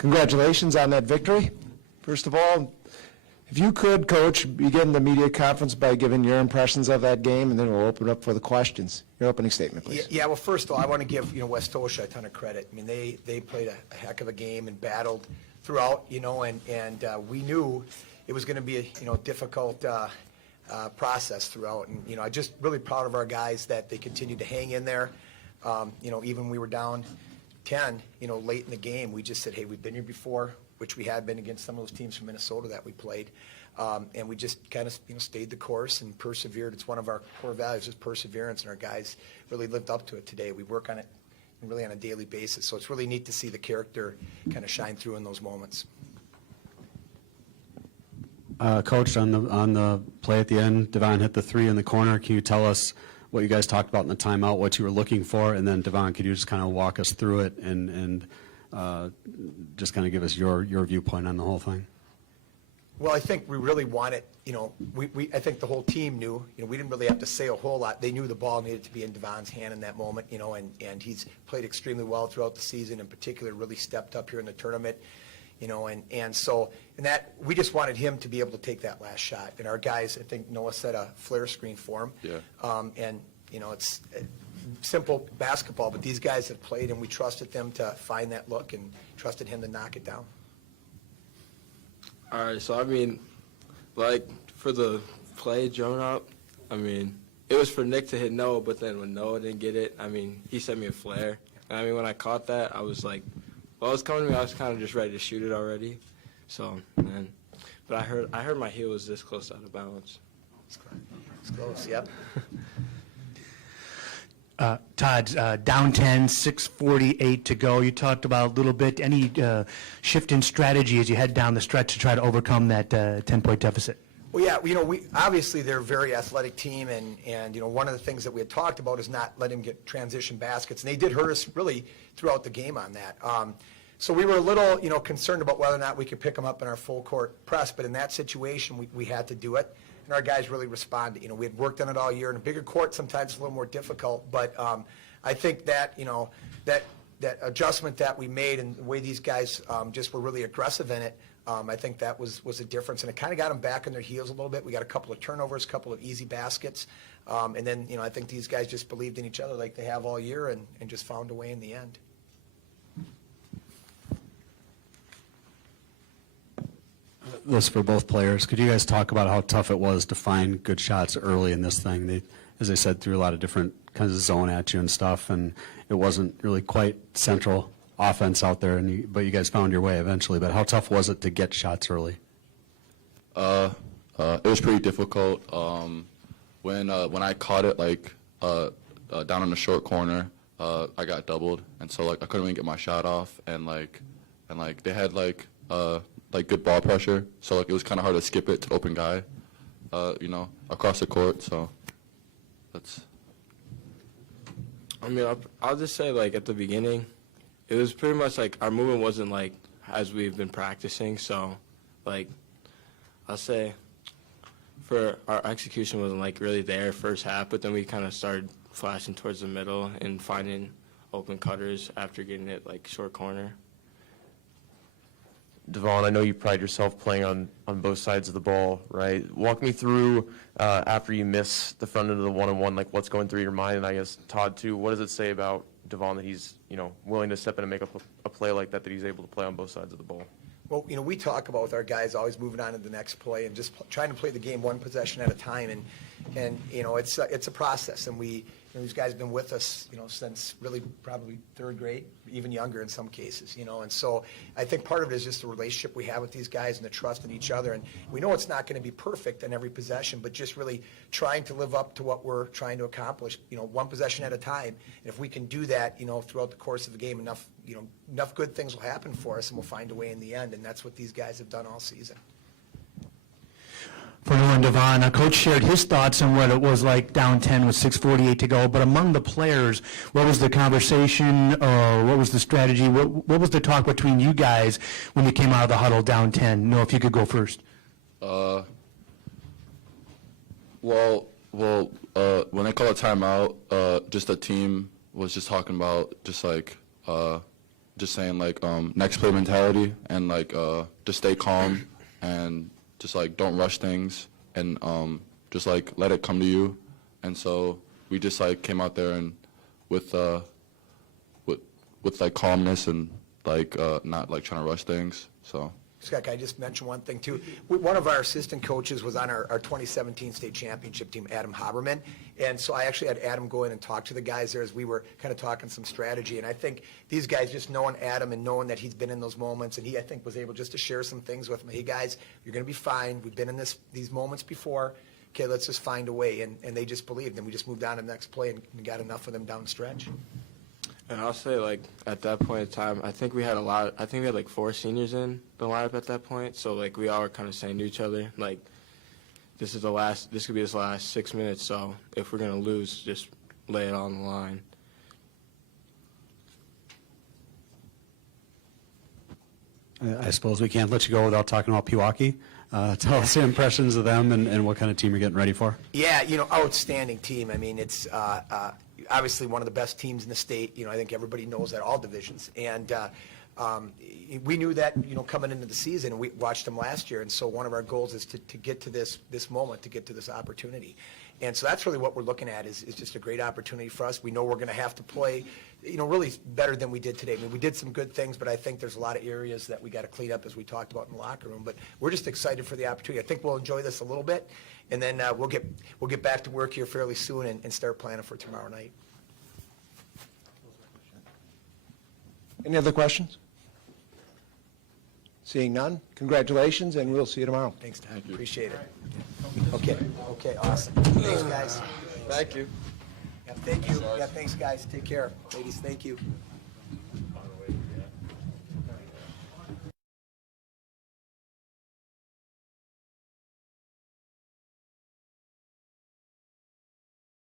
Congratulations on that victory. First of all, if you could, Coach, begin the media conference by giving your impressions of that game, and then we'll open up for the questions. Your opening statement, please. Yeah, well, first of all, I want to give, Westosha a ton of credit. I mean, they played a heck of a game and battled throughout, and we knew it was going to be a, difficult process throughout. And, I'm just really proud of our guys that they continued to hang in there. Even when we were down 10, late in the game, we just said, hey, we've been here before, which we had been against some of those teams from Minnesota that we played. And we just kind of, stayed the course and persevered. It's one of our core values, is perseverance, and our guys really lived up to it today. We work on it really on a daily basis. So it's really neat to see the character kind of shine through in those moments. Coach, on the play at the end, Devon hit the three in the corner. Can you tell us what you guys talked about in the timeout, what you were looking for? And then, Devon, could you just kind of walk us through it and just kind of give us your viewpoint on the whole thing? Well, I think we really wanted, I think the whole team knew, we didn't really have to say a whole lot. They knew the ball needed to be in Devon's hand in that moment, and he's played extremely well throughout the season, in particular, really stepped up here in the tournament, and so that we just wanted him to be able to take that last shot. And our guys, I think Noah set a flare screen for him. Yeah. And, it's simple basketball, but these guys have played, and we trusted them to find that look and trusted him to knock it down. All right, so for the play, Joan up, it was for Nick to hit Noah, but then when Noah didn't get it, he sent me a flare. And when I caught that, I was like, well, it was coming to me, I was kind of just ready to shoot it already. So, but I heard my heel was this close out of balance. It's close, yep. Todd, down 10, 6:48 to go. You talked about a little bit, any shift in strategy as you head down the stretch to try to overcome that 10-point deficit? Well, yeah, we obviously they're a very athletic team, and one of the things that we had talked about is not letting them get transition baskets, and they did hurt us really throughout the game on that. So we were a little, concerned about whether or not we could pick them up in our full court press, but in that situation, we had to do it. And our guys really responded. We had worked on it all year. In a bigger court, sometimes it's a little more difficult. But I think that, that adjustment that we made and the way these guys just were really aggressive in it, I think that was a difference. And it kind of got them back on their heels a little bit. We got a couple of turnovers, a couple of easy baskets. And then, I think these guys just believed in each other like they have all year and just found a way in the end. This for both players. Could you guys talk about how tough it was to find good shots early in this thing? They, as I said, threw a lot of different kinds of zone at you and stuff, and it wasn't really quite central offense out there. But you guys found your way eventually. But how tough was it to get shots early? It was pretty difficult. When I caught it down in the short corner, I got doubled, and so I couldn't even get my shot off, and they had good ball pressure, so it was kind of hard to skip it to the open guy, across the court. So that's. I'll just say at the beginning, it was pretty much our movement wasn't as we've been practicing. So, I'll say, for our execution wasn't really there first half, but then we kind of started flashing towards the middle and finding open cutters after getting it short corner. Devon, I know you pride yourself playing on both sides of the ball, right? Walk me through after you miss the front end of the one-on-one, what's going through your mind, and I guess Todd too. What does it say about Devon that he's willing to step in and make a play like that he's able to play on both sides of the ball? Well, we talk about with our guys always moving on to the next play and just trying to play the game one possession at a time, and it's a process, and these guys have been with us, since really probably third grade, even younger in some cases, and so I think part of it is just the relationship we have with these guys and the trust in each other, and we know it's not going to be perfect in every possession, but just really trying to live up to what we're trying to accomplish, one possession at a time, and if we can do that, throughout the course of the game, enough good things will happen for us, and we'll find a way in the end, and that's what these guys have done all season. For Noah and Devon, Coach shared his thoughts on what it was like down 10 with 6:48 to go. But among the players, what was the conversation? What was the strategy? What was the talk between you guys when you came out of the huddle down 10? Noah, if you could go first. Well, when they called a timeout, just the team was just talking about just just saying like next play mentality and like just stay calm and just like don't rush things and just like let it come to you. And so we just like came out there and with like calmness and like not like trying to rush things. So. Scott, can I just mention one thing, too? One of our assistant coaches was on our 2017 state championship team, Adam Haberman, and so I actually had Adam go in and talk to the guys there as we were kind of talking some strategy, and I think these guys, just knowing Adam and knowing that he's been in those moments, and he, I think, was able just to share some things with them. Hey, guys, you're going to be fine. We've been in these moments before. Okay, let's just find a way, and they just believed, and we just moved on to the next play and got enough of them down the stretch. And I'll say, like, at that point in time, I think we had like 4 seniors in the lineup at that point. So, like, we all were kind of saying to each other, like, this could be his last 6 minutes. So if we're going to lose, just lay it on the line. I suppose we can't let you go without talking about Pewaukee. Tell us your impressions of them and what kind of team you're getting ready for. Yeah, outstanding team. I mean, it's obviously one of the best teams in the state. I think everybody knows that, all divisions. And we knew that, coming into the season, and we watched them last year. And so one of our goals is to get to this moment, to get to this opportunity. And so that's really what we're looking at is just a great opportunity for us. We know we're going to have to play, really better than we did today. I mean, we did some good things, but I think there's a lot of areas that we got to clean up, as we talked about in the locker room. But we're just excited for the opportunity. I think we'll enjoy this a little bit, and then we'll get back to work here fairly soon and start planning for tomorrow night. Any other questions? Seeing none, congratulations, and we'll see you tomorrow. Thanks, Tom. Appreciate it. Okay, awesome. Thanks, guys. Thank you. Yeah, thank you. Yeah, thanks, guys. Take care. Ladies, thank you.